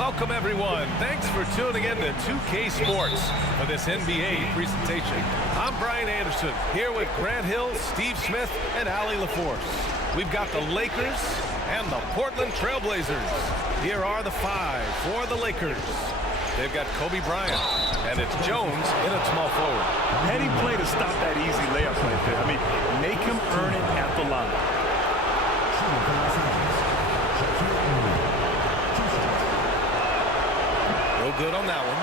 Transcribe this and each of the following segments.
Welcome, everyone. Thanks for tuning in to 2K Sports for this NBA presentation. I'm Brian Anderson, here with Grant Hill, Steve Smith, and Allie LaForce. We've got the Lakers and the Portland Trail Blazers. Here are the five for the Lakers. They've got Kobe Bryant, and it's Jones in at small forward. Heady play to stop that easy layup right there. I mean, make him earn it at the line. No good on that one.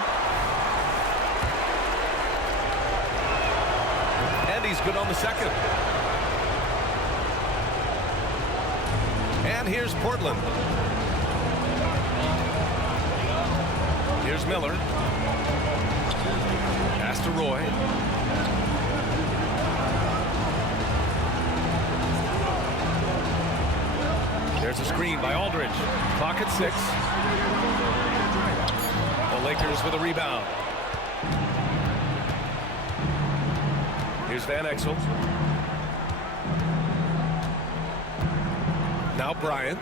And he's good on the second. And here's Portland. Here's Miller. Pass to Roy. There's a screen by Aldridge. Clock at 6. The Lakers with a rebound. Here's Van Exel. Now Bryant.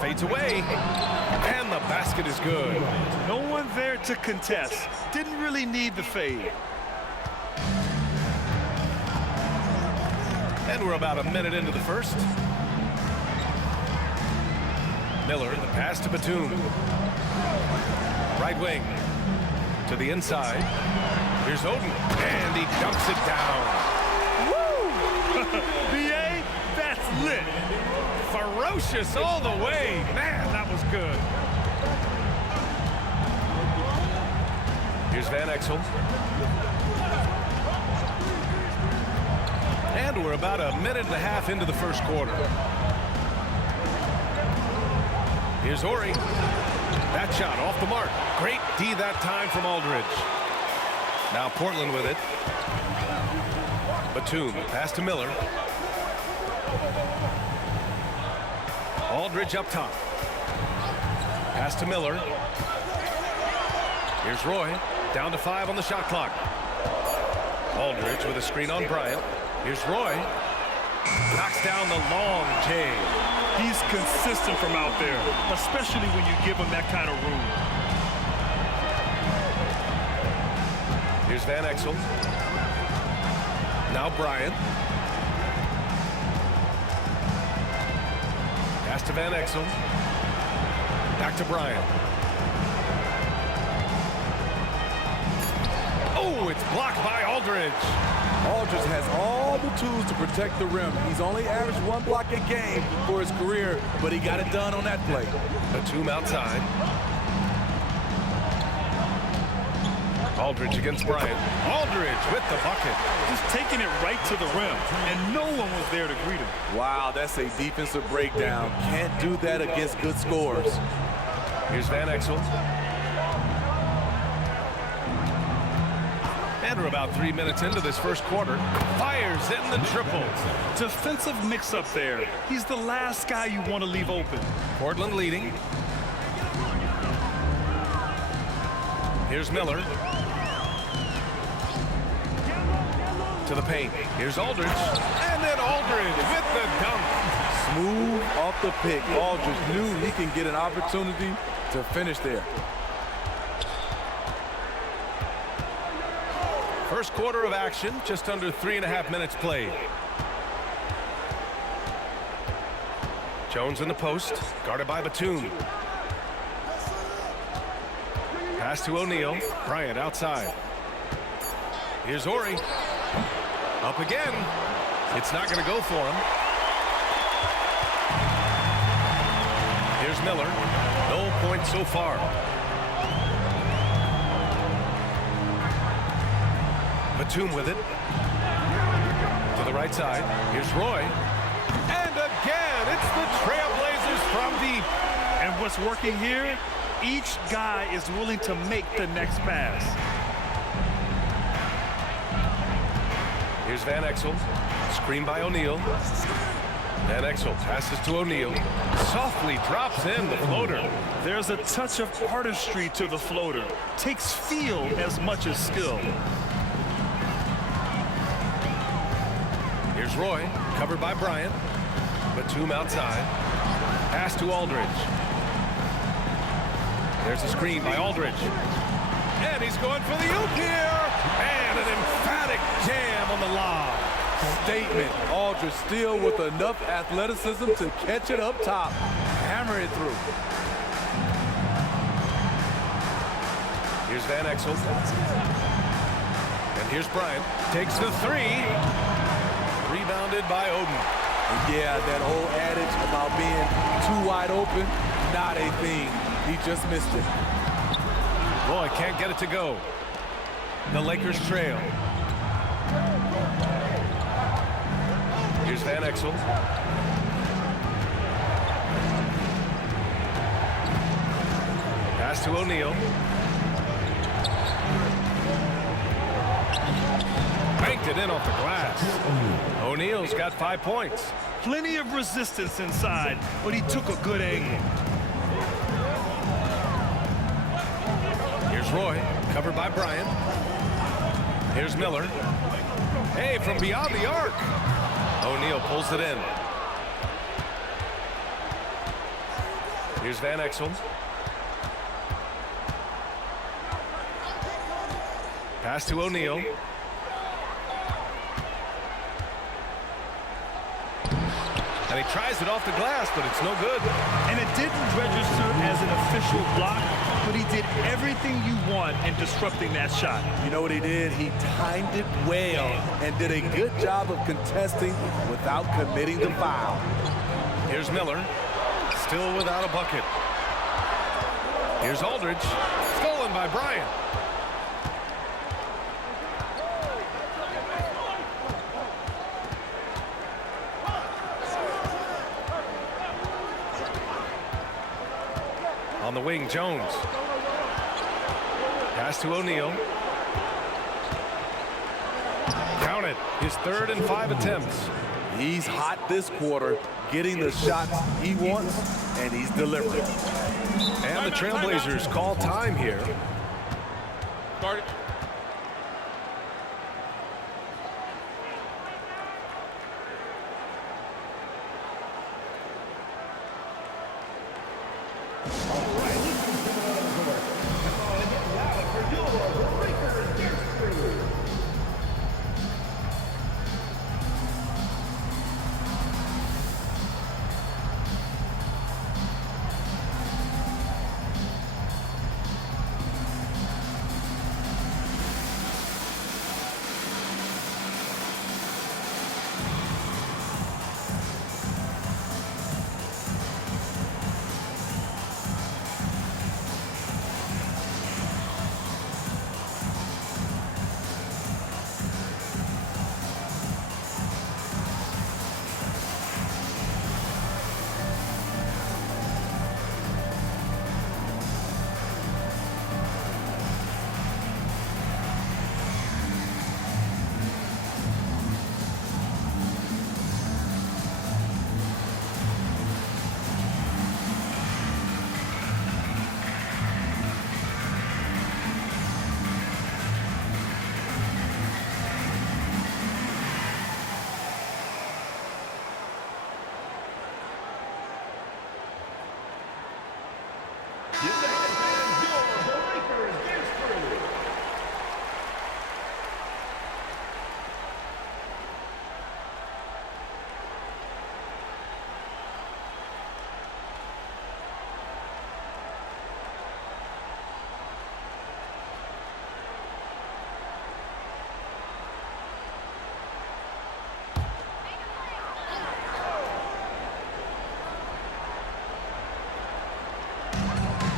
Fades away. And the basket is good. No one there to contest. Didn't really need the fade. And we're about a minute into the first. Miller, the pass to Batum. Right wing to the inside. Here's Oden, and he dumps it down. Woo! B.A., that's lit. Ferocious all the way. Man, that was good. Here's Van Exel. And we're about a minute and a half into the first quarter. Here's Horry. That shot off the mark. Great D that time from Aldridge. Now Portland with it. Batum, pass to Miller. Aldridge up top. Pass to Miller. Here's Roy. Down to 5 on the shot clock. Aldridge with a screen on Bryant. Here's Roy. Knocks down the long J. He's consistent from out there, especially when you give him that kind of room. Here's Van Exel. Now Bryant. Pass to Van Exel. Back to Bryant. Oh, it's blocked by Aldridge. Aldridge has all the tools to protect the rim. He's only averaged 1 block a game for his career, but he got it done on that play. Batum outside. Aldridge against Bryant. Aldridge with the bucket. Just taking it right to the rim, and no one was there to greet him. Wow, that's a defensive breakdown. Can't do that against good scorers. Here's Van Exel. And we're about 3 minutes into this first quarter. Fires in the triple. Defensive mix-up there. He's the last guy you want to leave open. Portland leading. Here's Miller. To the paint. Here's Aldridge. And then Aldridge with the dunk. Smooth off the pick. Aldridge knew he can get an opportunity to finish there. First quarter of action, just under 3.5 minutes played. Jones in the post, guarded by Batum. Pass to O'Neal. Bryant outside. Here's Horry. Up again. It's not going to go for him. Here's Miller. No points so far. Batum with it. To the right side. Here's Roy. And again, it's the Trailblazers from deep. And what's working here, each guy is willing to make the next pass. Here's Van Exel. Screen by O'Neal. Van Exel passes to O'Neal. Softly drops in the floater. There's a touch of artistry to the floater. Takes feel as much as skill. Here's Roy, covered by Bryant. Batum outside. Pass to Aldridge. There's a screen by Aldridge. And he's going for the oop here. And an emphatic jam on the lob. Statement. Aldridge still with enough athleticism to catch it up top. Hammer it through. Here's Van Exel. And here's Bryant. Takes the three. Rebounded by Oden. And yeah, that whole adage about being too wide open, not a thing. He just missed it. Boy, can't get it to go. The Lakers trail. Here's Van Exel. Pass to O'Neal. Banked it in off the glass. O'Neal's got 5 points. Plenty of resistance inside, but he took a good angle. Here's Roy, covered by Bryant. Here's Miller. Hey, from beyond the arc. O'Neal pulls it in. Here's Van Exel. Pass to O'Neal. And he tries it off the glass, but it's no good. And it didn't register as an official block, but he did everything you want in disrupting that shot. You know what he did? He timed it well and did a good job of contesting without committing the foul. Here's Miller, still without a bucket. Here's Aldridge, stolen by Bryant. On the wing, Jones. Pass to O'Neal. Count it. His 3rd and 5 attempts. He's hot this quarter, getting the shots he wants, and he's delivering. And the Trailblazers call time here. Start it.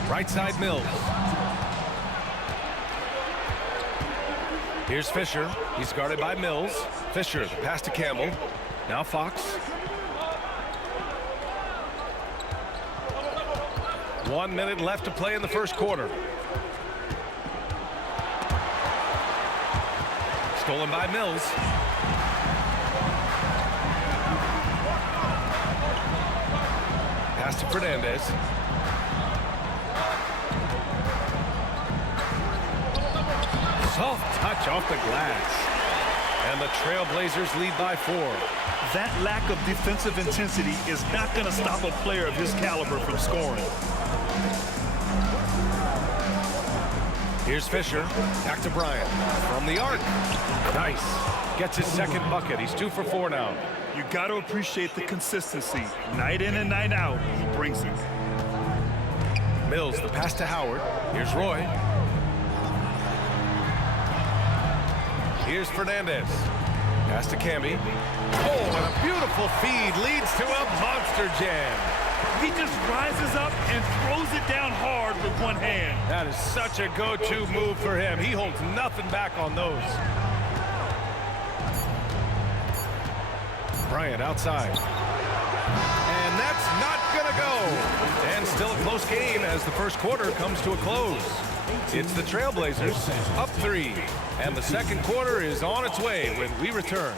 Right side, Mills. Here's Fisher. He's guarded by Mills. Fisher, the pass to Campbell. Now Fox. 1 minute left to play in the first quarter. Stolen by Mills. Pass to Fernandez. Soft touch off the glass. And the Trailblazers lead by 4. That lack of defensive intensity is not going to stop a player of his caliber from scoring. Here's Fisher. Back to Bryant. From the arc. Nice. Gets his second bucket. He's 2 for 4 now. You got to appreciate the consistency. Night in and night out, he brings it. Mills, the pass to Howard. Here's Roy. Here's Fernandez. Pass to Camby. Oh, and a beautiful feed leads to a monster jam. He just rises up and throws it down hard with one hand. That is such a go-to move for him. He holds nothing back on those. Bryant outside. And that's not gonna go. And still a close game as the first quarter comes to a close. It's the Trailblazers up 3. And the second quarter is on its way when we return.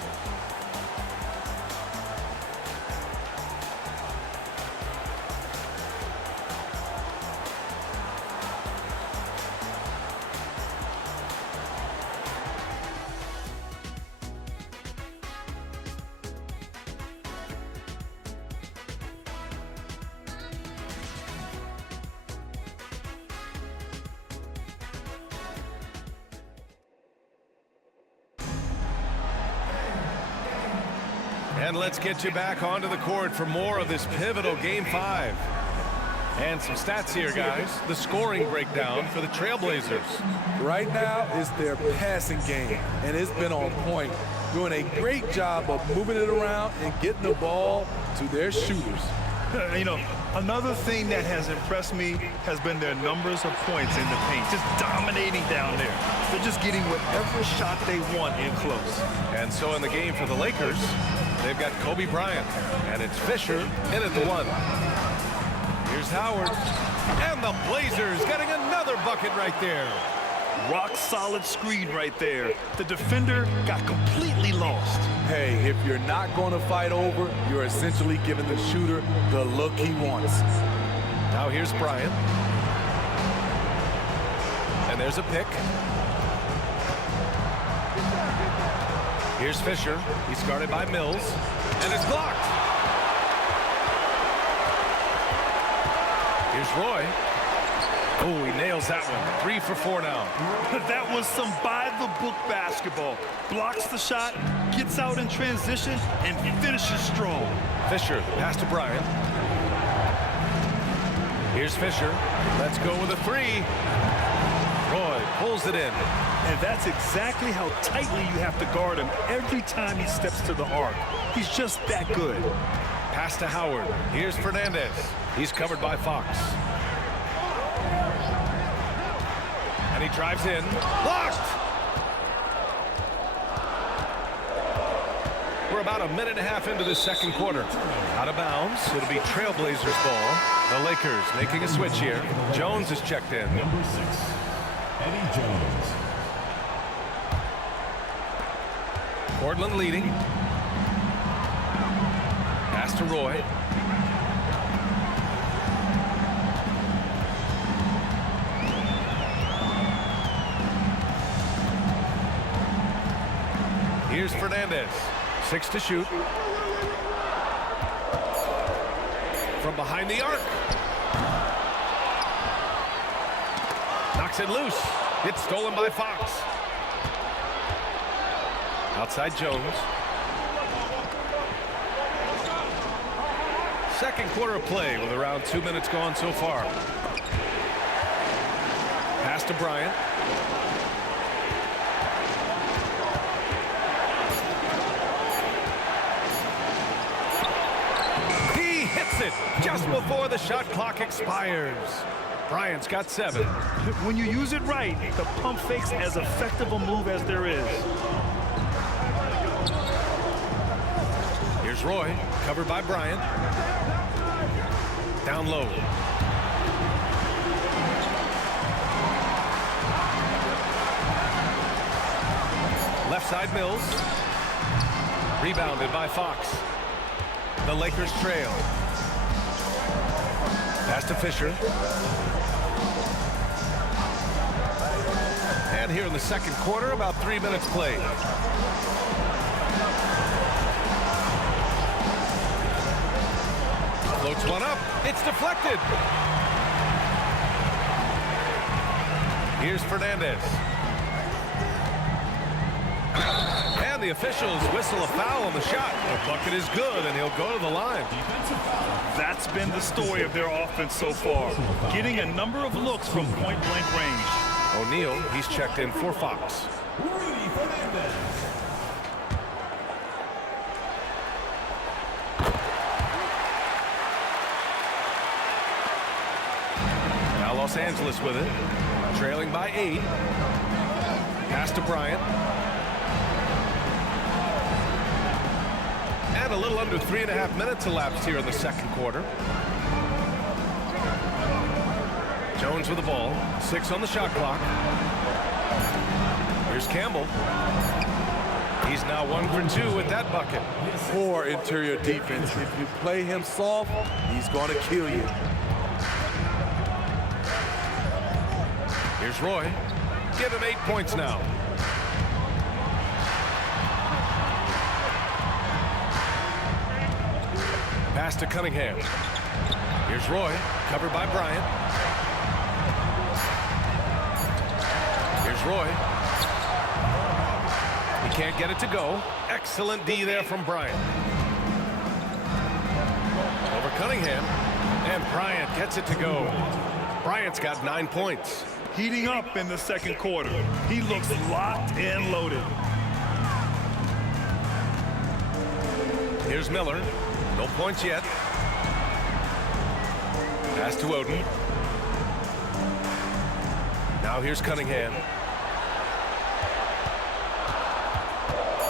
And let's get you back onto the court for more of this pivotal Game 5. And some stats here, guys. The scoring breakdown for the Trailblazers. Right now, it's their passing game, and it's been on point, doing a great job of moving it around and getting the ball to their shooters. You know, another thing that has impressed me has been their numbers of points in the paint, just dominating down there. They're just getting whatever shot they want in close. And so in the game for the Lakers, they've got Kobe Bryant, and it's Fisher in at the 1. Here's Howard, and the Blazers getting another bucket right there. Rock solid screen right there. The defender got completely lost. Hey, if you're not going to fight over, you're essentially giving the shooter the look he wants. Now here's Bryant. And there's a pick. Here's Fisher. He's guarded by Mills. And it's blocked. Here's Roy. Oh, he nails that one. 3 for 4 now. That was some by-the-book basketball. Blocks the shot, gets out in transition, and finishes strong. Fisher, pass to Bryant. Here's Fisher. Let's go with a 3. Roy pulls it in. And that's exactly how tightly you have to guard him every time he steps to the arc. He's just that good. Pass to Howard. Here's Fernandez. He's covered by Fox. And he drives in. Blocked! We're about a minute and a half into this second quarter. Out of bounds. It'll be Trailblazers ball. The Lakers making a switch here. Jones is checked in. Number 6, Eddie Jones. Portland leading. Pass to Roy. Here's Fernandez. 6 to shoot. From behind the arc. Knocks it loose. It's stolen by Fox. Outside Jones. Second quarter of play with around 2 minutes gone so far. Pass to Bryant. He hits it just before the shot clock expires. Bryant's got 7. When you use it right, the pump fake's as effective a move as there is. Here's Roy, covered by Bryant. Down low. Left side Mills. Rebounded by Fox. The Lakers trail. Pass to Fisher. And here in the second quarter, about 3 minutes played. Floats one up. It's deflected. Here's Fernandez. And the officials whistle a foul on the shot. The bucket is good, and he'll go to the line. That's been the story of their offense so far, getting a number of looks from point-blank range. O'Neal, he's checked in for Fox. Rudy Fernandez. Now Los Angeles with it, trailing by 8. Pass to Bryant. And a little under 3.5 minutes elapsed here in the second quarter. Jones with the ball. 6 on the shot clock. Here's Campbell. He's now 1 for 2 with that bucket. Poor interior defense. If you play him soft, he's going to kill you. Here's Roy. Give him 8 points now. Pass to Cunningham. Here's Roy, covered by Bryant. Here's Roy. He can't get it to go. Excellent D there from Bryant. Over Cunningham. And Bryant gets it to go. Bryant's got 9 points. Heating up in the second quarter. He looks locked and loaded. Here's Miller. No points yet. Pass to Oden. Now here's Cunningham.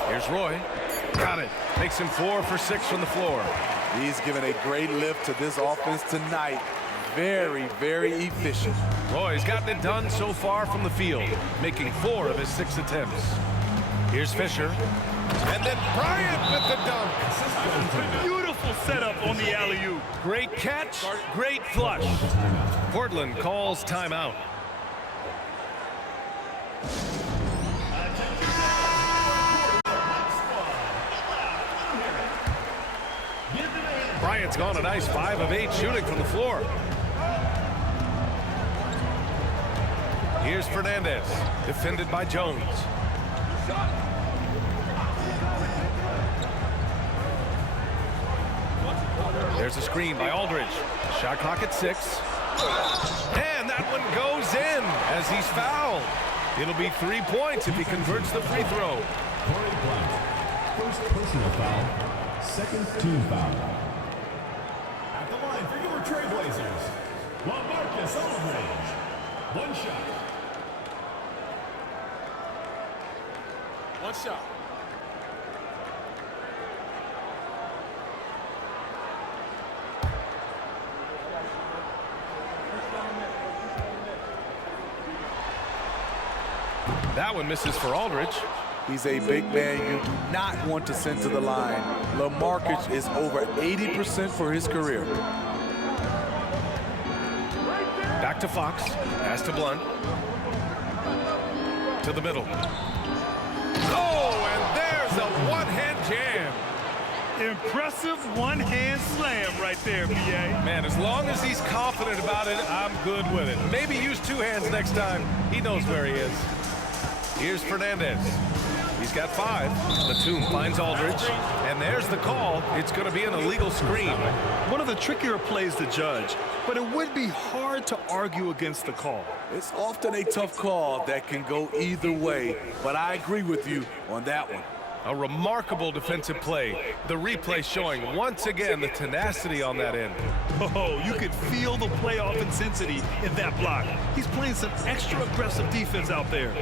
Here's Roy. Got it. Makes him 4 for 6 from the floor. He's given a great lift to this offense tonight. Very, very efficient. Roy's gotten it done so far from the field, making 4 of his 6 attempts. Here's Fisher. And then Bryant with the dunk. Beautiful setup on the alley-oop. Great catch, great flush. Portland calls timeout. Bryant's gone a nice 5 of 8 shooting from the floor. Here's Fernandez, defended by Jones. There's a screen by Aldridge. Shot clock at 6. And that one goes in as he's fouled. It'll be 3 points if he converts the free throw. Corey Bryant. First personal foul. Second team foul. At the line for your Trailblazers, LaMarcus Aldridge. 1 shot. 1 shot. That one misses for Aldridge. He's a big man you do not want to send to the line. LaMarcus is over 80% for his career. Back to Fox. Pass to Blunt. To the middle. Oh, and there's a one-hand jam. Impressive one-hand slam right there, B.A. Man, as long as he's confident about it, I'm good with it. Maybe use 2 hands next time. He knows where he is. Here's Fernandez. He's got 5. Batum finds Aldridge. And there's the call. It's going to be an illegal screen. One of the trickier plays to judge, but it would be hard to argue against the call. It's often a tough call that can go either way, but I agree with you on that one. A remarkable defensive play. The replay showing once again the tenacity on that end. Oh, you could feel the playoff intensity in that block. He's playing some extra aggressive defense out there.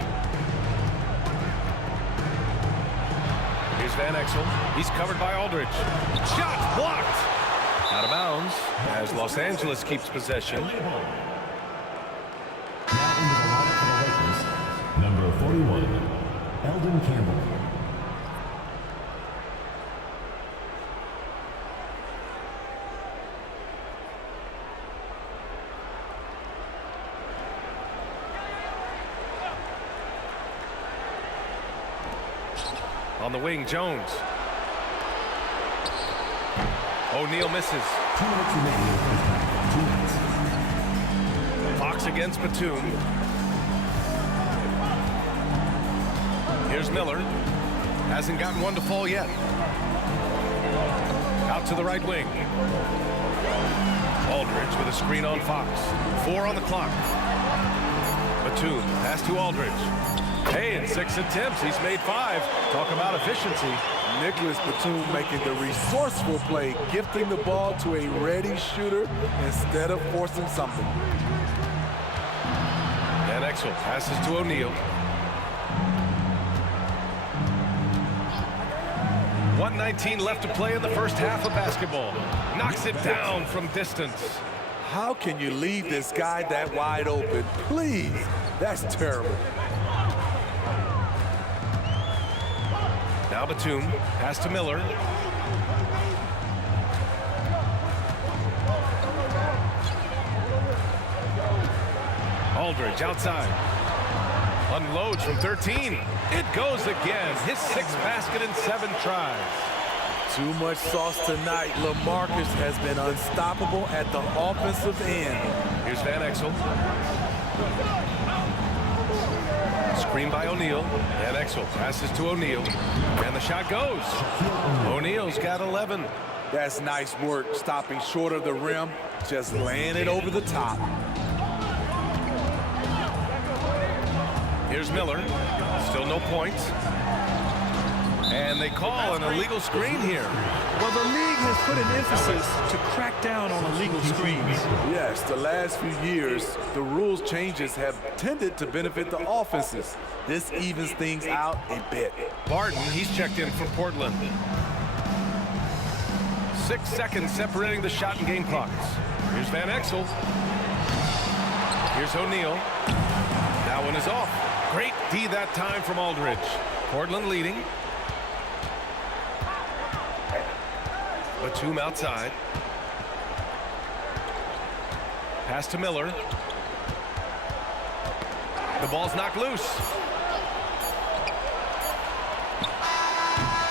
Here's Van Exel. He's covered by Aldridge. Shot blocked. Out of bounds as Los Angeles keeps possession. Now into the lineup for the Lakers, number 41, Eldon Campbell. On the wing, Jones. O'Neal misses. 2 minutes remaining in the first half. 2 minutes. Fox against Batum. Here's Miller. Hasn't gotten one to fall yet. Out to the right wing. Aldridge with a screen on Fox. 4 on the clock. Batum, pass to Aldridge. Hey, in 6 attempts, he's made 5. Talk about efficiency. Nicholas Batum making the resourceful play, gifting the ball to a ready shooter instead of forcing something. Van Exel passes to O'Neal. 1:19 left to play in the first half of basketball. Knocks it down from distance. How can you leave this guy that wide open? Please, that's terrible. Now Batum, pass to Miller. Aldridge outside. Unloads from 13. It goes again. His 6th basket in 7 tries. Too much sauce tonight. LaMarcus has been unstoppable at the offensive end. Here's Van Exel. Screen by O'Neal. Van Exel passes to O'Neal. And the shot goes. O'Neal's got 11. That's nice work, stopping short of the rim, just laying it over the top. Here's Miller. Still no points. And they call an illegal screen here. Well, the league has put an emphasis to crack down on illegal screens. Yes, the last few years, the rules changes have tended to benefit the offenses. This evens things out a bit. Barton, he's checked in for Portland. 6 seconds separating the shot and game clocks. Here's Van Exel. Here's O'Neal. That one is off. Great D that time from Aldridge. Portland leading. Batum outside. Pass to Miller. The ball's knocked loose.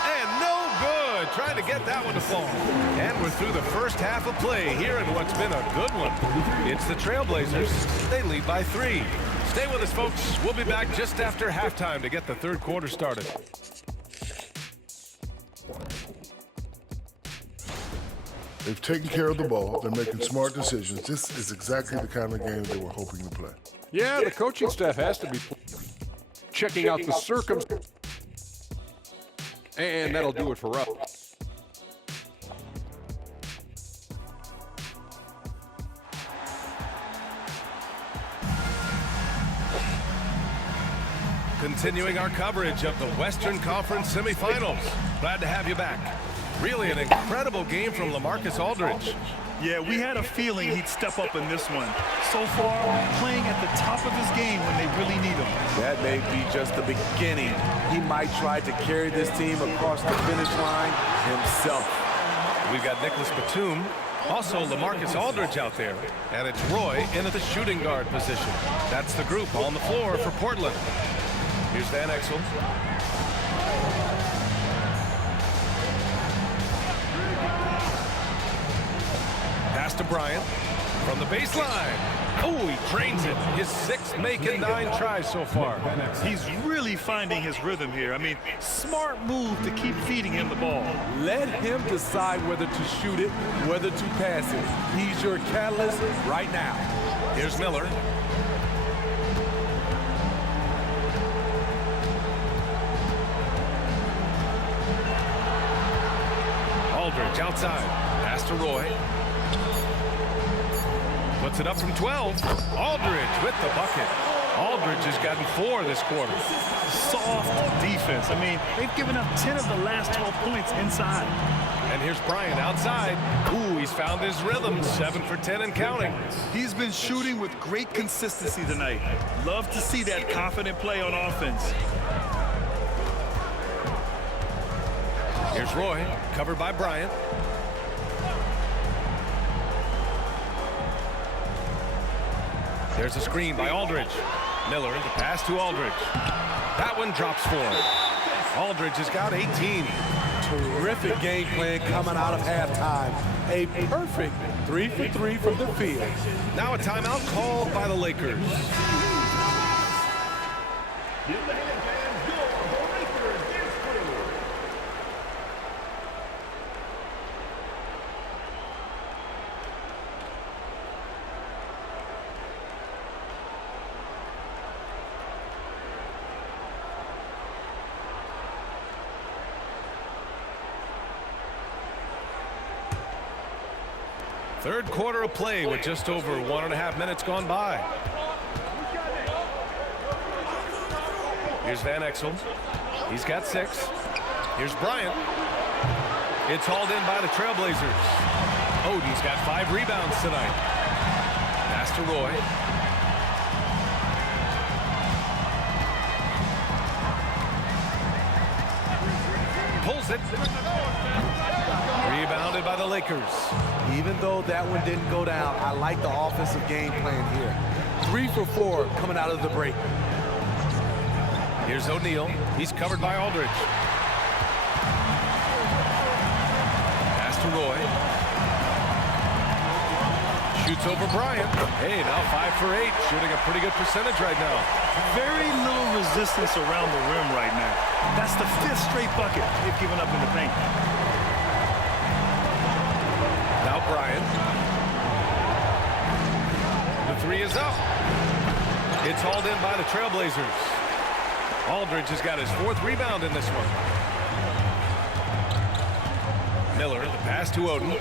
And no good. Trying to get that one to fall. And we're through the first half of play here in what's been a good one. It's the Trailblazers. They lead by 3. Stay with us, folks. We'll be back just after halftime to get the third quarter started. They've taken care of the ball. They're making smart decisions. This is exactly the kind of game they were hoping to play. Yeah, the coaching staff has to be checking out the circumstances. And that'll do it for us. Continuing our coverage of the Western Conference semifinals. Glad to have you back. Really an incredible game from LaMarcus Aldridge. Yeah, we had a feeling he'd step up in this one. So far, playing at the top of his game when they really need him. That may be just the beginning. He might try to carry this team across the finish line himself. We've got Nicholas Batum, also LaMarcus Aldridge out there, and it's Roy into the shooting guard position. That's the group on the floor for Portland. Here's Van Exel. Pass to Bryant from the baseline. Oh, he drains it. His 6th make and 9 tries so far. He's really finding his rhythm here. I mean, smart move to keep feeding him the ball. Let him decide whether to shoot it, whether to pass it. He's your catalyst right now. Here's Miller. Aldridge outside. Pass to Roy. Puts it up from 12. Aldridge with the bucket. Aldridge has gotten 4 this quarter. Soft defense. I mean, they've given up 10 of the last 12 points inside. And here's Bryant outside. Ooh, he's found his rhythm. 7 for 10 and counting. He's been shooting with great consistency tonight. Love to see that confident play on offense. Here's Roy, covered by Bryant. There's a screen by Aldridge. Miller, the pass to Aldridge. That one drops for him. Aldridge has got 18. Terrific game plan coming out of halftime. A perfect 3 for 3 from the field. Now a timeout called by the Lakers. Third quarter of play with just over 1.5 minutes gone by. Here's Van Exel. He's got 6. Here's Bryant. It's hauled in by the Trailblazers. Oden's got 5 rebounds tonight. Pass to Roy. Pulls it. Rebounded by the Lakers. Even though that one didn't go down, I like the offensive game plan here. 3 for 4 coming out of the break. Here's O'Neal. He's covered by Aldridge. Pass to Roy. Shoots over Bryant. Hey, now 5 for 8. Shooting a pretty good percentage right now. Very little resistance around the rim right now. That's the 5th straight bucket they've given up in the paint. Now Bryant. The 3 is up. It's hauled in by the Trailblazers. Aldridge has got his 4th rebound in this one. Miller, the pass to Oden.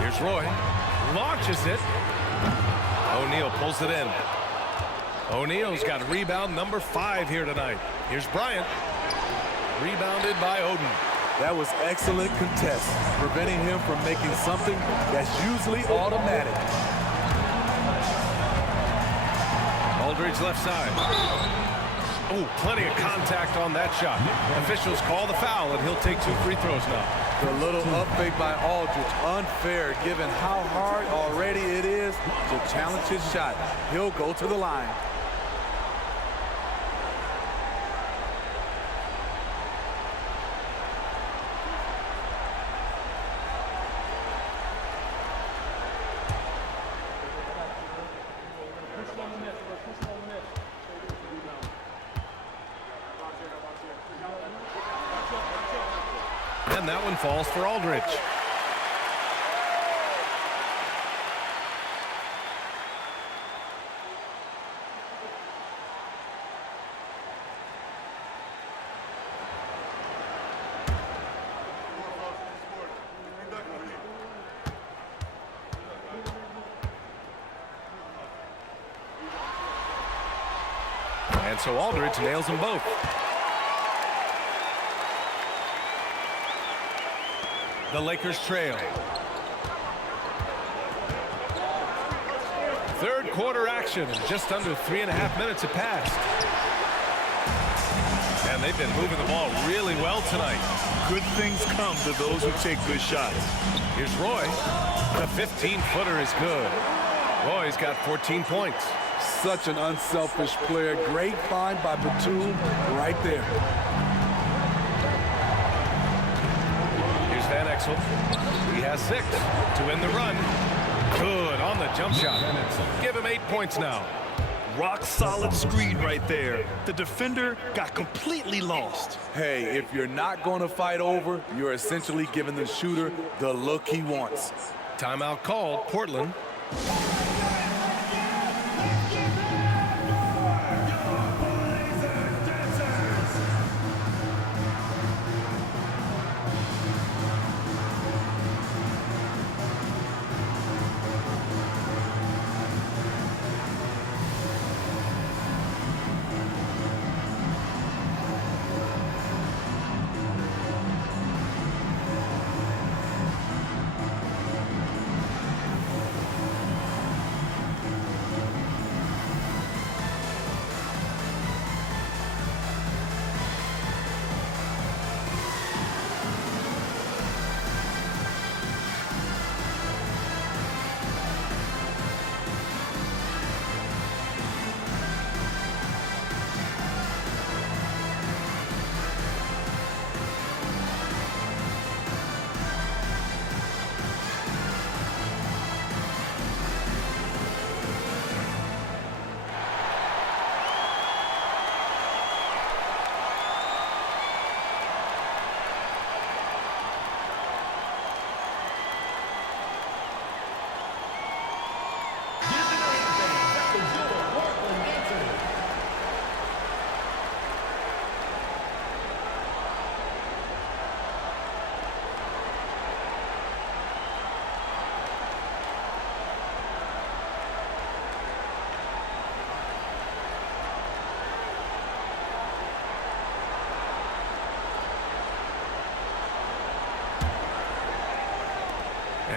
Here's Roy. Launches it. O'Neal pulls it in. O'Neal's got rebound number 5 here tonight. Here's Bryant. Rebounded by Oden. That was excellent contest, preventing him from making something that's usually automatic. Aldridge left side. Oh, plenty of contact on that shot. Officials call the foul, and he'll take 2 free throws now. The little up fake by Aldridge, unfair given how hard already it is to challenge his shot. He'll go to the line. And that one falls for Aldridge. And so Aldridge nails them both. The Lakers trail. Third quarter action. Just under 3.5 minutes have passed. And they've been moving the ball really well tonight. Good things come to those who take good shots. Here's Roy. The 15-footer is good. Roy's got 14 points. Such an unselfish player. Great find by Batum right there. Van Exel. He has 6 to win the run. Good on the jump shot. Give him 8 points now. Rock solid screen right there. The defender got completely lost. Hey, if you're not going to fight over, you're essentially giving the shooter the look he wants. Timeout called. Portland.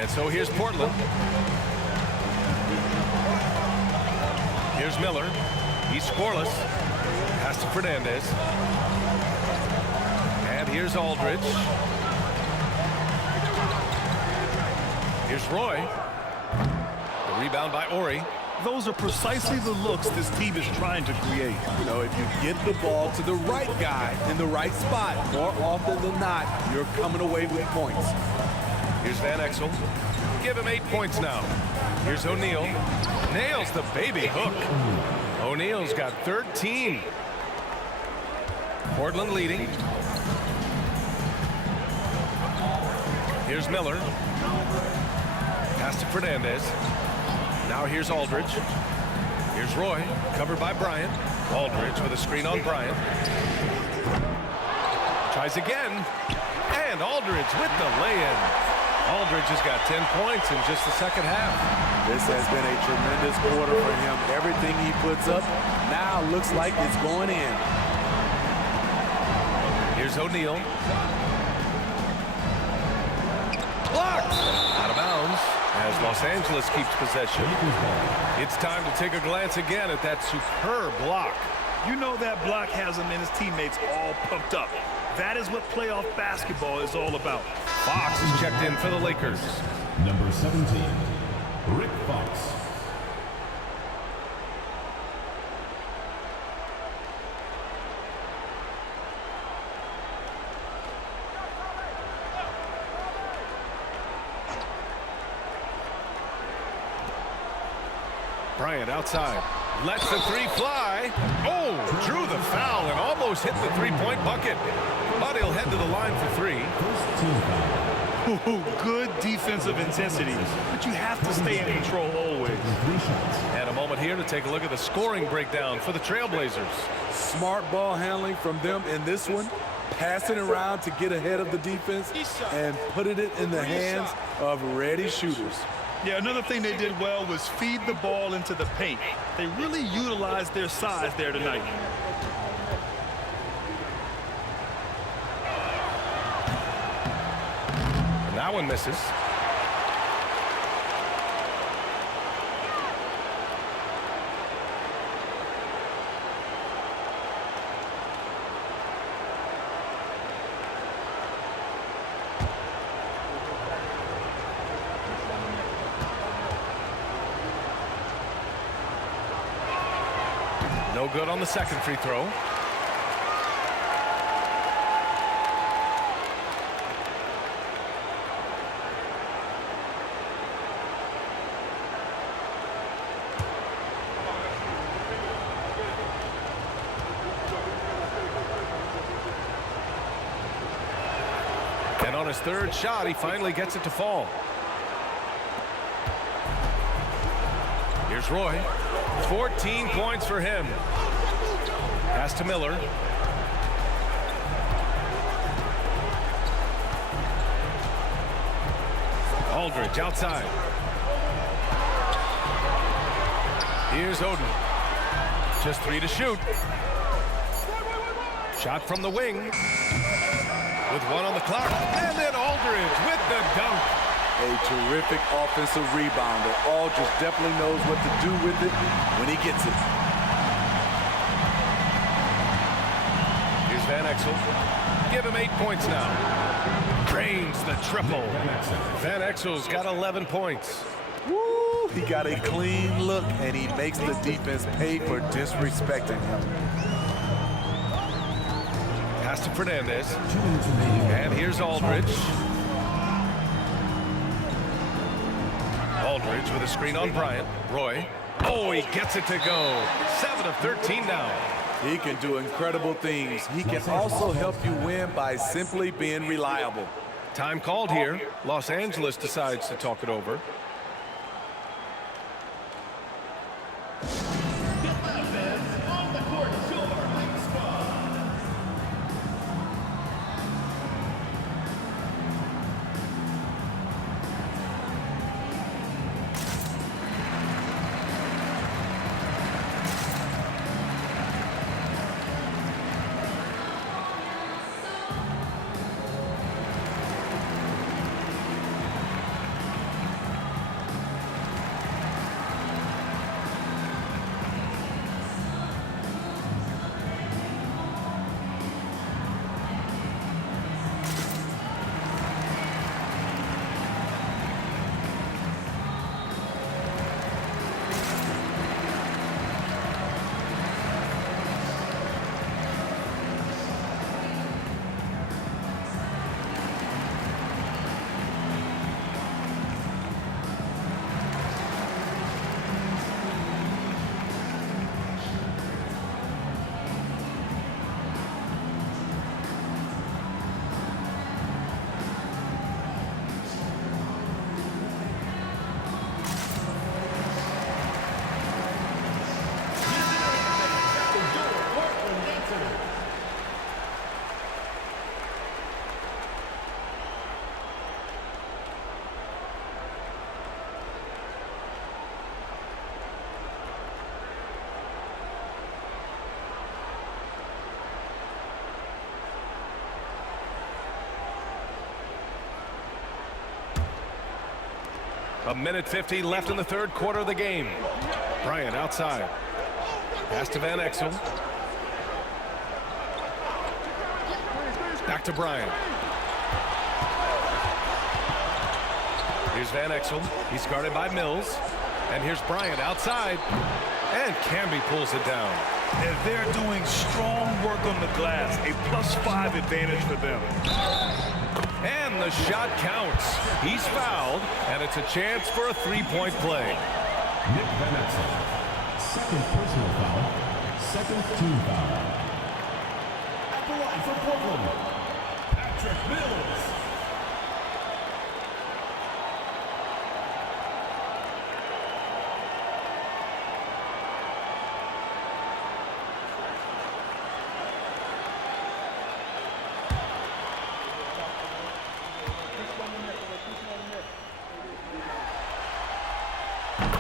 And so here's Portland. Here's Miller. He's scoreless. Pass to Fernandez. And here's Aldridge. Here's Roy. The rebound by Ori. Those are precisely the looks this team is trying to create. You know, if you get the ball to the right guy in the right spot, more often than not, you're coming away with points. Here's Van Exel. Give him 8 points now. Here's O'Neal. Nails the baby hook. O'Neal's got 13. Portland leading. Here's Miller. Pass to Fernandez. Now here's Aldridge. Here's Roy, covered by Bryant. Aldridge with a screen on Bryant. Tries again. And Aldridge with the lay-in. Aldridge has got 10 points in just the second half. This has been a tremendous quarter for him. Everything he puts up now looks like it's going in. Here's O'Neal. Blocked! Out of bounds as Los Angeles keeps possession. It's time to take a glance again at that superb block. You know that block has him and his teammates all pumped up. That is what playoff basketball is all about. Fox is checked in for the Lakers. Number 17, Rick Fox. Bryant outside. Lets the three fly. Oh, drew the foul and almost hit the three-point bucket. But he'll head to the line for three. First team foul. Ooh, good defensive intensity, but you have to stay in control always. 3 shots. And a moment here to take a look at the scoring breakdown for the Trailblazers. Smart ball handling from them in this one. Passing around to get ahead of the defense and putting it in the hands of ready shooters. Yeah, another thing they did well was feed the ball into the paint. They really utilized their size there tonight. And that one misses. No good on the second free throw. And on his third shot, he finally gets it to fall. Here's Roy. 14 points for him. Pass to Miller. Aldridge outside. Here's Oden. Just 3 to shoot. Shot from the wing. With 1 on the clock. And then Aldridge with the dunk. A terrific offensive rebounder. Aldridge definitely knows what to do with it when he gets it. Here's Van Exel. Give him 8 points now. Drains the triple. Van Exel's got 11 points. Woo! He got a clean look, and he makes the defense pay for disrespecting him. Pass to Fernandez. And here's Aldridge. Aldridge with a screen on Bryant. Roy. Oh, he gets it to go. 7 of 13 now. He can do incredible things. He can also help you win by simply being reliable. Time called here. Los Angeles decides to talk it over. 1:50 left in the third quarter of the game. Bryant outside. Pass to Van Exel. Back to Bryant. Here's Van Exel. He's guarded by Mills. And here's Bryant outside. And Camby pulls it down. And they're doing strong work on the glass. A +5 advantage for them. And the shot counts. He's fouled, and it's a chance for a three-point play. Nick Van Exel. Second personal foul. Second team foul. At the line for Portland, Patrick Mills.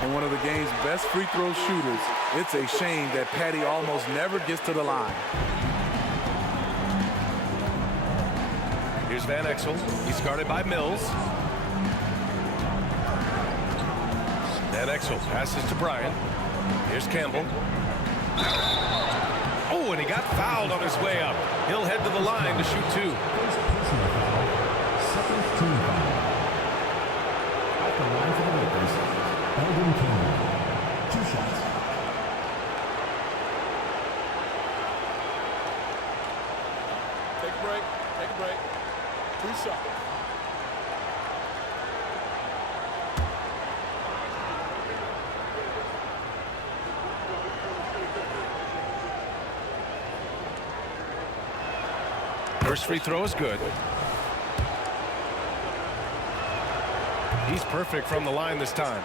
And one of the game's best free throw shooters. It's a shame that Patty almost never gets to the line. Here's Van Exel. He's guarded by Mills. Van Exel passes to Bryant. Here's Campbell. Oh, and he got fouled on his way up. He'll head to the line to shoot two. First personal foul. Second team foul. At the line for the Lakers, Elden Campbell. 2 shots. Take a break. Take a break. 2 shots. First free throw is good. He's perfect from the line this time.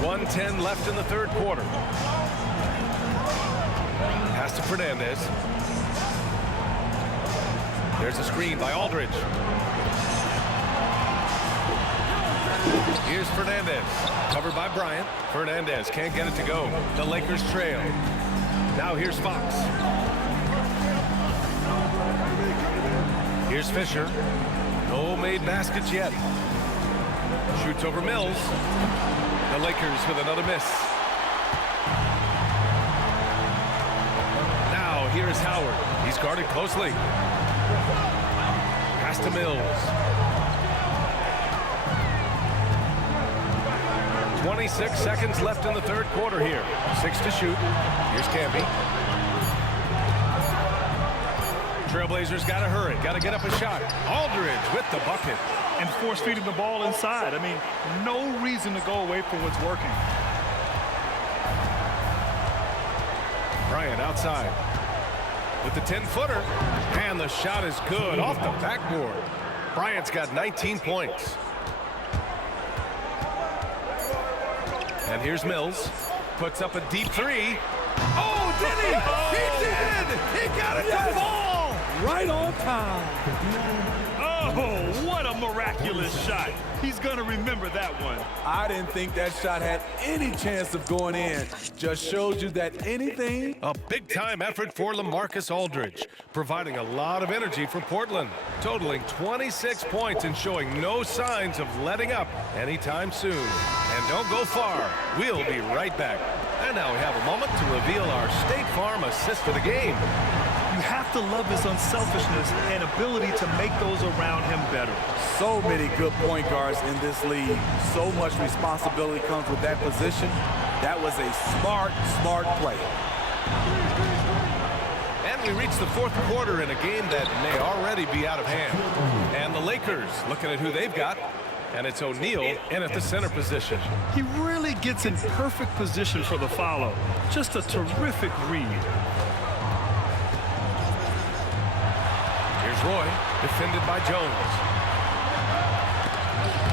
1:10 left in the third quarter. Pass to Fernandez. There's a screen by Aldridge. Here's Fernandez. Covered by Bryant. Fernandez can't get it to go. The Lakers trail. Now here's Fox. Here's Fisher. No made baskets yet. Shoots over Mills. The Lakers with another miss. Now here's Howard. He's guarded closely. Pass to Mills. 26 seconds left in the third quarter here. 6 to shoot. Here's Camby. Trailblazers got to hurry. Got to get up a shot. Aldridge with the bucket. And force feeding the ball inside. I mean, no reason to go away from what's working. Bryant outside with the 10-footer. And the shot is good off the backboard. Bryant's got 19 points. And here's Mills. Puts up a deep three. Oh, did he? He did! He got it to fall! Right on time. Oh, what a miraculous shot. He's going to remember that one. I didn't think that shot had any chance of going in. Just showed you that anything. A big-time effort for LaMarcus Aldridge, providing a lot of energy for Portland, totaling 26 points and showing no signs of letting up anytime soon. And don't go far. We'll be right back. And now we have a moment to reveal our State Farm assist of the game. You have to love his unselfishness and ability to make those around him better. So many good point guards in this league. So much responsibility comes with that position. That was a smart play. And we reach the fourth quarter in a game that may already be out of hand. And the Lakers looking at who they've got. And it's O'Neal in at the center position. He really gets in perfect position for the follow. Just a terrific read. Here's Roy, defended by Jones.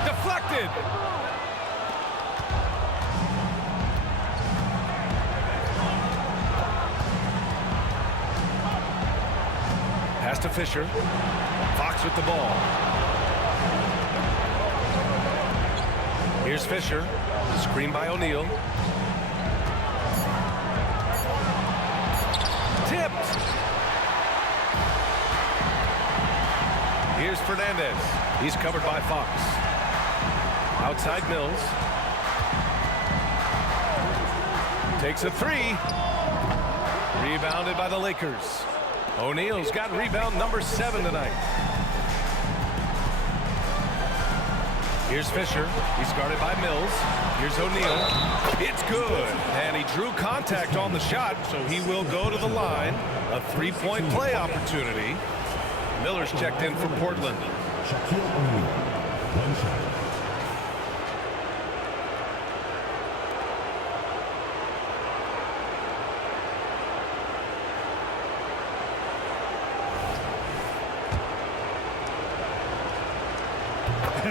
Deflected! Pass to Fisher. Fox with the ball. Here's Fisher. Screen by O'Neal. Tipped! Here's Fernandez. He's covered by Fox. Outside Mills. Takes a three. Rebounded by the Lakers. O'Neal's got rebound number 7 tonight. Here's Fisher. He's guarded by Mills. Here's O'Neal. It's good. And he drew contact on the shot, so he will go to the line. A three-point play opportunity. Miller's checked in for Portland. Shaquille O'Neal. One shot.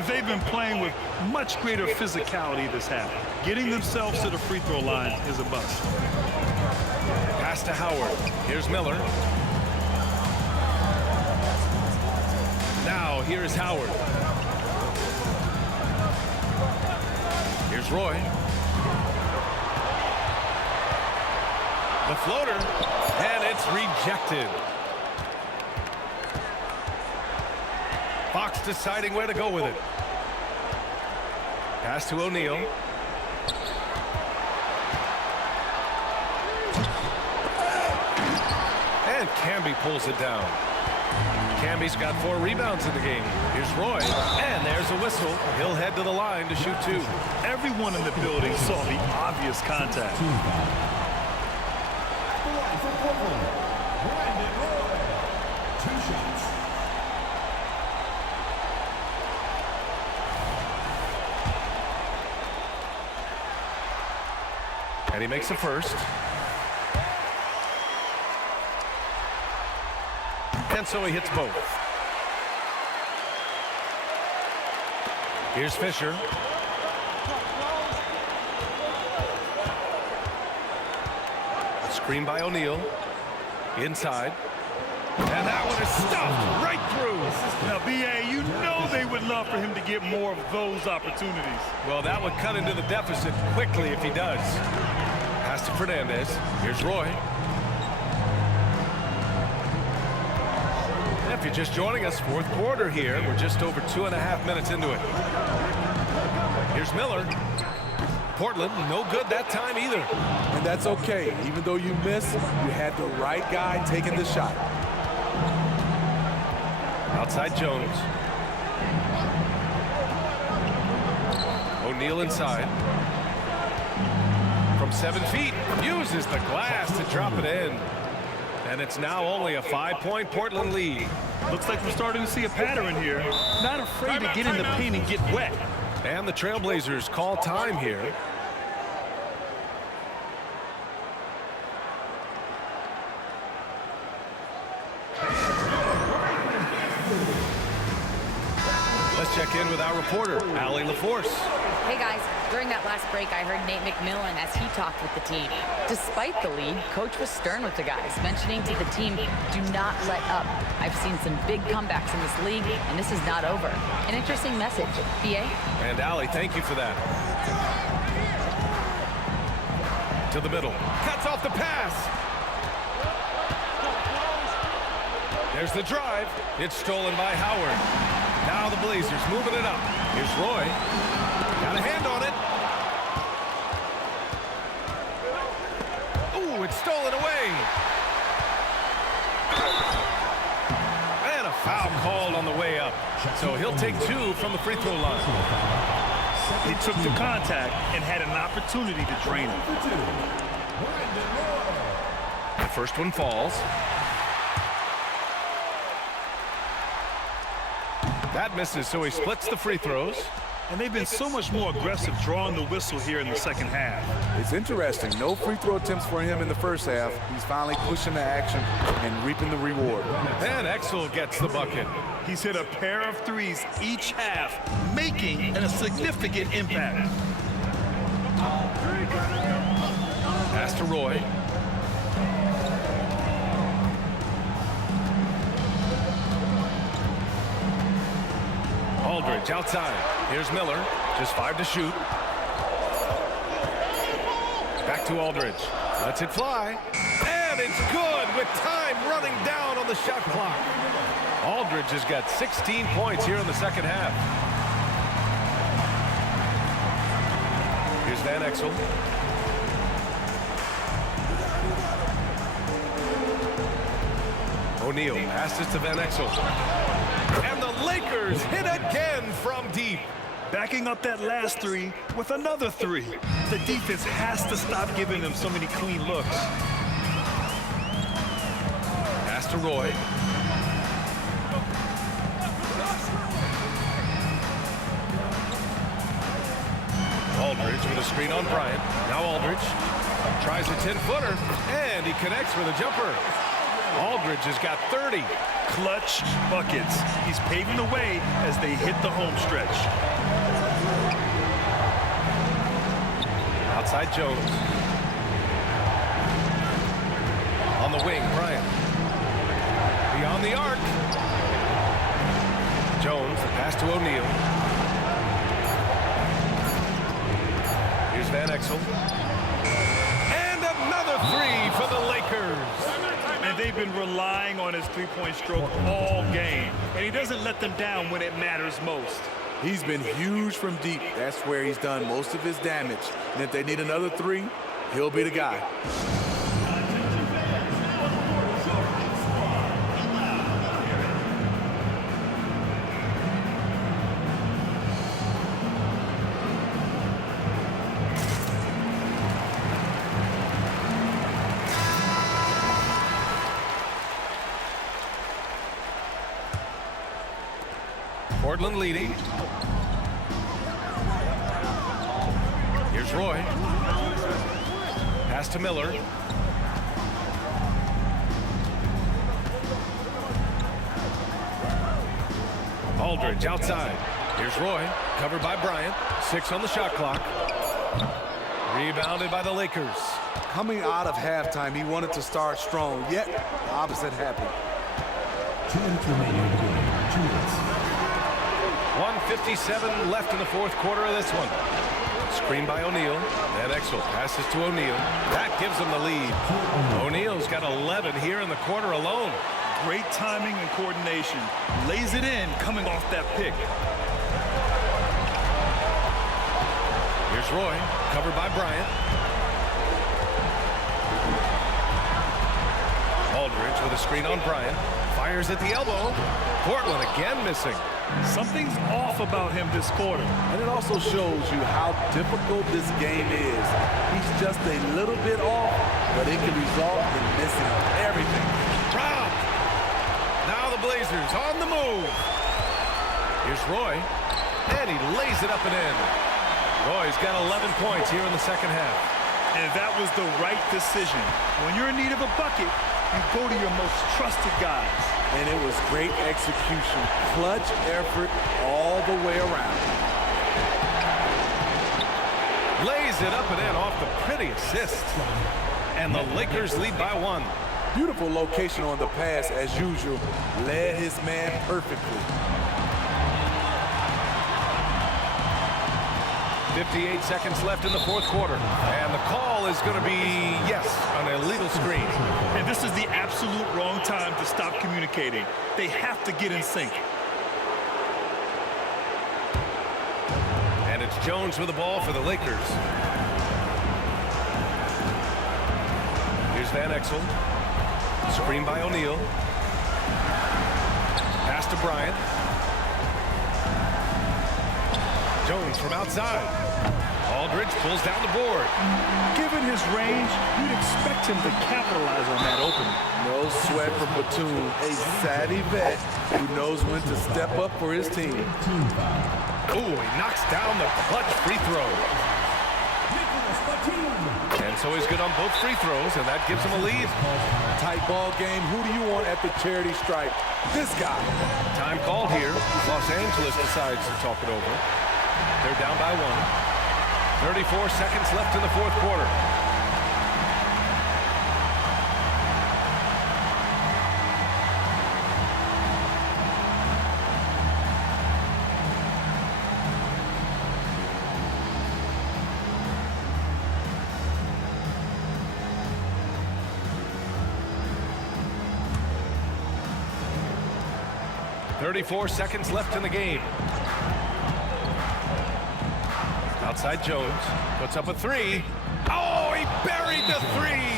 They've been playing with much greater physicality this half. Getting themselves to the free throw line is a bust. Pass to Howard. Here's Miller. Now here's Howard. Here's Roy. The floater. And it's rejected. Fox deciding where to go with it. Pass to O'Neal. And Camby pulls it down. Camby's got 4 rebounds in the game. Here's Roy. And there's a whistle. He'll head to the line to shoot 2. Everyone in the building saw the obvious contact. The line for Portland. Brandon Roy. 2 shots. And he makes the first. And so he hits both. Here's Fisher. A screen by O'Neal. Inside. And that one is stuffed right through. Now, B.A., you know they would love for him to get more of those opportunities. Well, that would cut into the deficit quickly if he does. Pass to Fernandez. Here's Roy. If you're just joining us, 4th quarter here. We're just over 2.5 minutes into it. Here's Miller. Portland, no good that time either. And that's okay. Even though you missed, you had the right guy taking the shot. Outside Jones. O'Neal inside. From 7 feet, uses the glass to drop it in. And it's now only a 5-point Portland lead. Looks like we're starting to see a pattern here. Not afraid to get in the paint and get wet. And the Trailblazers call time here. Let's check in with our reporter, Allie LaForce. Hey guys, during that last break, I heard Nate McMillan as he talked with the team. Despite the lead, coach was stern with the guys, mentioning to the team, do not let up. I've seen some big comebacks in this league, and this is not over. An interesting message. B.A.? And Allie, thank you for that. To the middle. Cuts off the pass. There's the drive. It's stolen by Howard. Now the Blazers moving it up. Here's Roy. Got a hand on it. Ooh, it's stolen away. And a foul called on the way up. So he'll take 2 from the free throw line. He took the contact and had an opportunity to drain it. The first one falls. That misses, so he splits the free throws. And they've been so much more aggressive drawing the whistle here in the second half. It's interesting. No free throw attempts for him in the first half. He's finally pushing the action and reaping the reward. And Exel gets the bucket. He's hit a pair of threes each half, making a significant impact. Pass to Roy. Aldridge outside. Here's Miller. Just 5 to shoot. Back to Aldridge. Lets it fly. And it's good with time running down on the shot clock. Aldridge has got 16 points here in the second half. Van Exel. O'Neal passes to Van Exel. And the Lakers hit again from deep. Backing up that last three with another three. The defense has to stop giving them so many clean looks. Pass to Roy. Aldridge with a screen on Bryant. Now Aldridge tries a 10-footer, and he connects with a jumper. Aldridge has got 30. Clutch buckets. He's paving the way as they hit the home stretch. Outside Jones. On the wing, Bryant. Beyond the arc. Jones, the pass to O'Neal. Here's Van Exel. And another three for the Lakers. And they've been relying on his three-point stroke all game. And he doesn't let them down when it matters most. He's been huge from deep. That's where he's done most of his damage. And if they need another three, he'll be the guy. Portland leading. Here's Roy. Pass to Miller. Aldridge outside. Here's Roy. Covered by Bryant. 6 on the shot clock. Rebounded by the Lakers. Coming out of halftime, he wanted to start strong, yet the opposite happened. 2 minutes remaining in the game. 2 minutes. 1:57 left in the fourth quarter of this one. Screen by O'Neal. Van Exel passes to O'Neal. That gives them the lead. O'Neal's got 11 here in the quarter alone. Great timing and coordination. Lays it in coming off that pick. Here's Roy, covered by Bryant. Aldridge with a screen on Bryant. Fires at the elbow. Portland again missing. Something's off about him this quarter. And it also shows you how difficult this game is. He's just a little bit off, but it can result in missing everything. Brown. Now the Blazers on the move. Here's Roy, and he lays it up and in. Roy's got 11 points here in the second half. And that was the right decision. When you're in need of a bucket, you go to your most trusted guys. And it was great execution. Clutch effort all the way around. Lays it up and in off the pretty assist. And the Lakers lead by 1. Beautiful location on the pass as usual. Led his man perfectly. 58 seconds left in the fourth quarter. And the call is going to be, yes, an illegal screen. And this is the absolute wrong time to stop communicating. They have to get in sync. And it's Jones with the ball for the Lakers. Here's Van Exel. Screen by O'Neal. Pass to Bryant. Jones from outside. Aldridge pulls down the board. Given his range, you'd expect him to capitalize on that opening. No sweat from Batum, a savvy vet who knows when to step up for his team. Ooh, he knocks down the clutch free throw. And so he's good on both free throws, and that gives him a lead. Tight ball game. Who do you want at the charity stripe? This guy. Time called here. Los Angeles decides to talk it over. They're down by 1. 34 seconds left in the fourth quarter. Outside Jones. Puts up a three. Oh, he buried the three.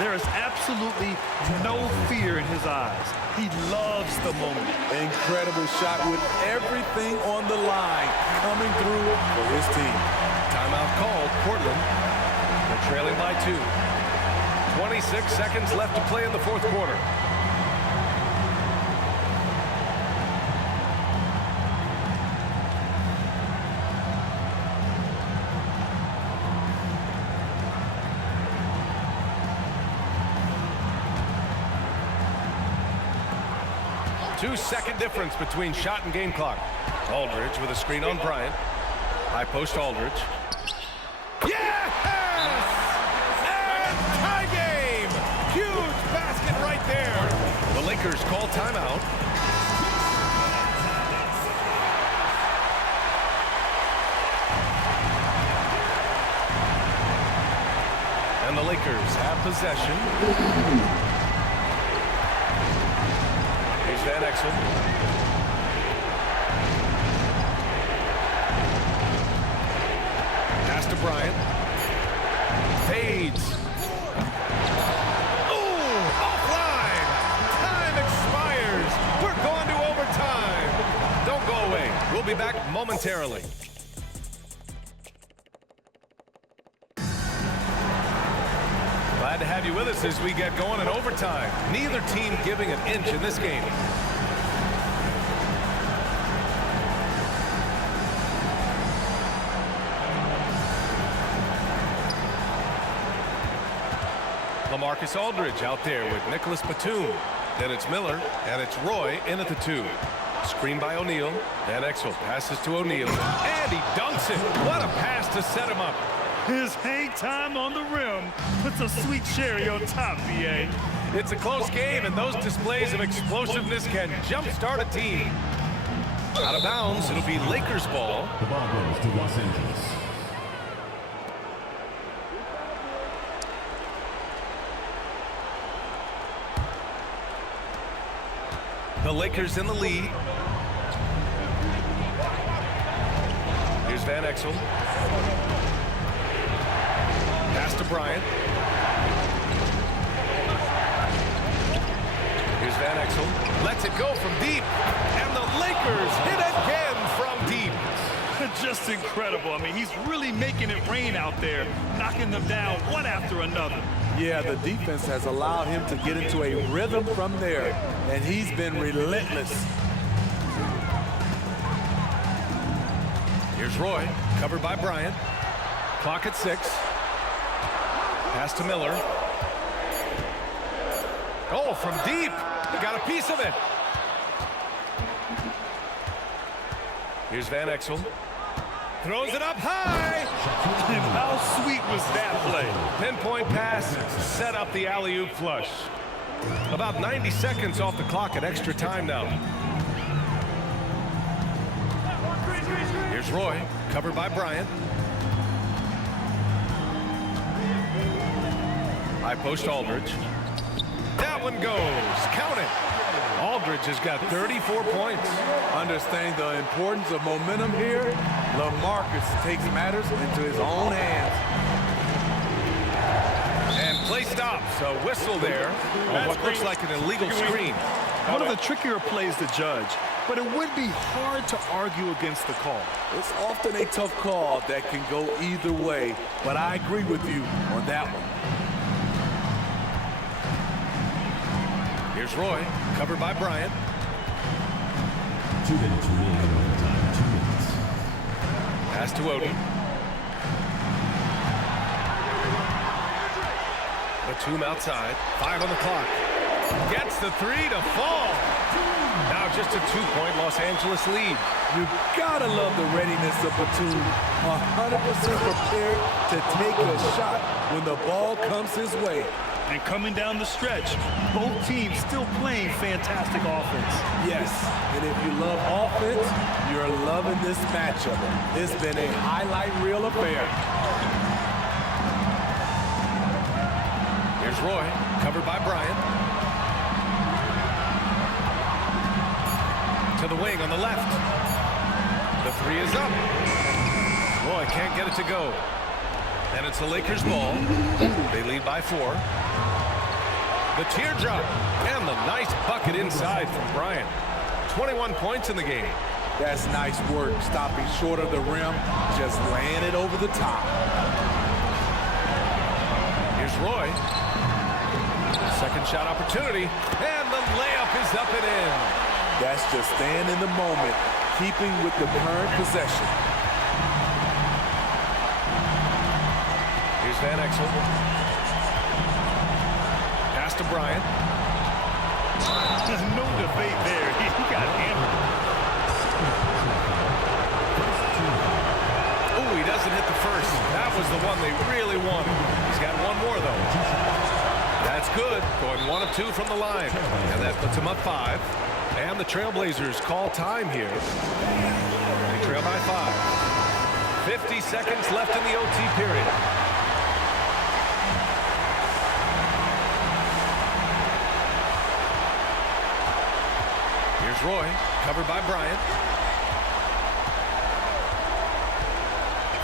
There is absolutely no fear in his eyes. He loves the moment. Incredible shot with everything on the line coming through for his team. Timeout called. Portland. They're trailing by 2. 26 seconds left to play in the fourth quarter. Two-second difference between shot and game clock. Aldridge with a screen on Bryant. High post Aldridge. Yes! And tie game! Huge basket right there. The Lakers call timeout. And the Lakers have possession. Here's Van Exel. Pass to Bryant. Fades. Ooh, offline. Time expires. We're going to overtime. Don't go away. We'll be back momentarily. Glad to have you with us as we get going in overtime. Neither team giving an inch in this game. LaMarcus Aldridge out there with Nicholas Batum. Then it's Miller, and it's Roy in at the 2. Screen by O'Neal. Van Exel passes to O'Neal, and he dunks it. What a pass to set him up. His hang time on the rim puts a sweet cherry on top, B.A. It's a close game, and those displays of explosiveness can jumpstart a team. Out of bounds, it'll be Lakers ball. The ball goes to Los Angeles. The Lakers in the lead. Here's Van Exel. Pass to Bryant. Here's Van Exel. Lets it go from deep. And the Lakers hit again from deep. Just incredible. I mean, he's really making it rain out there, knocking them down one after another. Yeah, the defense has allowed him to get into a rhythm from there, and he's been relentless. Here's Roy, covered by Bryant. Clock at 6. Pass to Miller. Oh, from deep. He got a piece of it. Here's Van Exel. Throws it up high. And how sweet was that play? Pinpoint pass, set up the alley-oop flush. About 90 seconds off the clock at extra time now. Here's Roy, covered by Bryant. High post Aldridge. That one goes. Count it. Aldridge has got 34 points. Understanding the importance of momentum here, LaMarcus takes matters into his own hands. And play stops. A whistle there on what looks like an illegal screen. One of the trickier plays to judge, but it would be hard to argue against the call. It's often a tough call that can go either way, but I agree with you on that one. Here's Roy, covered by Bryant. 2 minutes remaining in overtime. 2 minutes. Pass to Odom. Batum outside. 5 on the clock. Gets the 3 to fall. Now just a 2-point Los Angeles lead. You gotta love the readiness of Batum. 100% prepared to take a shot when the ball comes his way. And coming down the stretch, both teams still playing fantastic offense. Yes, and if you love offense, you're loving this matchup. It's been a highlight reel affair. Here's Roy, covered by Bryant. To the wing on the left. The 3 is up. Roy can't get it to go. And it's the Lakers ball. They lead by 4. The teardrop and the nice bucket inside from Bryant. 21 points in the game. That's nice work, stopping short of the rim, just laying it over the top. Here's Roy. Second shot opportunity, and the layup is up and in. That's just staying in the moment, keeping with the current possession. Here's Van Exel. Pass to Bryant. There's no debate there. He got hammered. Oh, he doesn't hit the first. That was the one they really wanted. He's got one more, though. That's good. Going 1 of 2 from the line. And that puts him up 5. And the Trailblazers call time here. They trail by 5. 50 seconds left in the OT period. Here's Roy, covered by Bryant.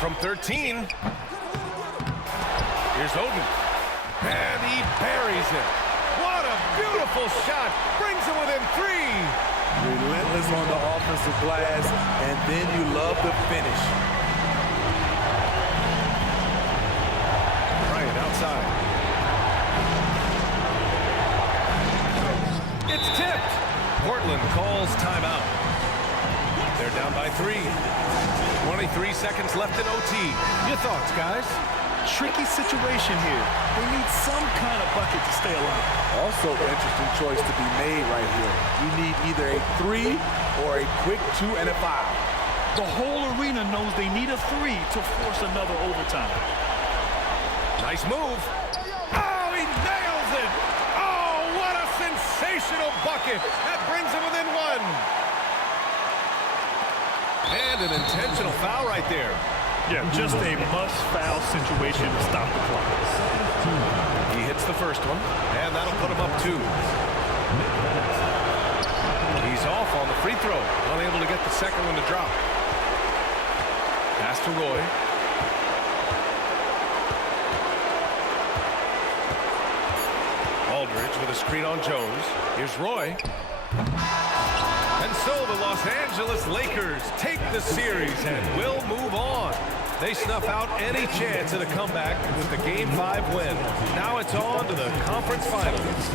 From 13. Here's Oden. And he buries it. What a beautiful shot. Brings it within 3. Relentless on the offensive glass, and then you love the finish. Bryant outside. It's tipped. Portland calls timeout. They're down by 3. 23 seconds left in OT. Your thoughts, guys? Tricky situation here. They need some kind of bucket to stay alive. Also, interesting choice to be made right here. You need either a 3 or a quick 2 and a 5. The whole arena knows they need a 3 to force another overtime. Nice move. Oh, he nails it. Oh, what a sensational bucket. That brings him within 1. And an intentional foul right there. Yeah, just a must-foul situation to stop the clock. He hits the first one, and that'll put him up 2. He's off on the free throw, unable to get the second one to drop. Pass to Roy. Aldridge with a screen on Jones. Here's Roy. And so the Los Angeles Lakers take the series and will move on. They snuff out any chance at a comeback with the Game 5 win. Now it's on to the conference finals.